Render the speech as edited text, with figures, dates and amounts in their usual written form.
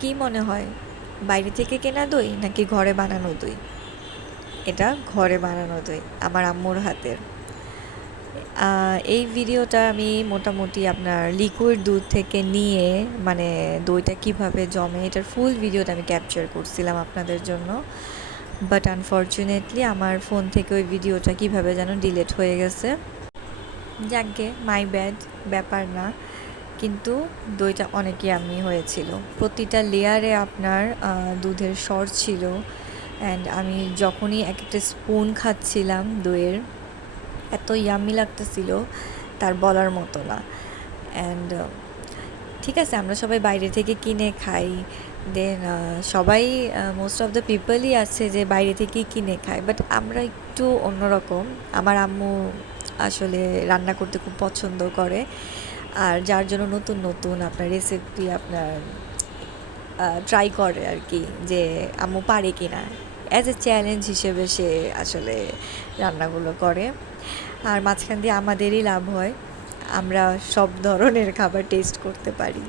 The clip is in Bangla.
কি মনে হয়, বাইরে থেকে কেনা দই নাকি ঘরে বানানো দই? এটা ঘরে বানানো দই, আমার আম্মুর হাতের। এই ভিডিওটা আমি মোটামুটি আপনার লিকুইড দুধ থেকে নিয়ে মানে দইটা কিভাবে জমে এটার ফুল ভিডিওটা আমি ক্যাপচার করছিলাম আপনাদের জন্য। বাট আনফর্চুনেটলি আমার ফোন থেকে ওই ভিডিওটা কিভাবে যেন ডিলিট হয়ে গেছে। যাকগে, মাই ব্যাড, ব্যাপার না। কিন্তু দইটা অনেক ইয়াম্মি হয়েছিল। প্রতিটা লেয়ারে আপনার দুধের সর ছিল। অ্যান্ড আমি যখনই এক একটা স্পুন খাচ্ছিলাম দইয়ের, এত ইয়াম্মি লাগতেছিল তার বলার মতো না। অ্যান্ড ঠিক আছে, আমরা সবাই বাইরে থেকে কিনে খাই, দেন সবাই মোস্ট অফ দ্য পিপলই আছে যে বাইরে থেকেই কিনে খায়, বাট আমরা একটু অন্যরকম। আমার আম্মু আসলে রান্না করতে খুব পছন্দ করে, আর যার জন্য নতুন নতুন আপনার রেসিপি আপনার ট্রাই করে আর কি, যে আম্মু পারে কি না, অ্যাজ এ চ্যালেঞ্জ হিসেবে সে আসলে রান্নাগুলো করে। আর মাঝখান দিয়ে আমাদেরই লাভ হয়, আমরা সব ধরনের খাবার টেস্ট করতে পারি।